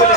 বলে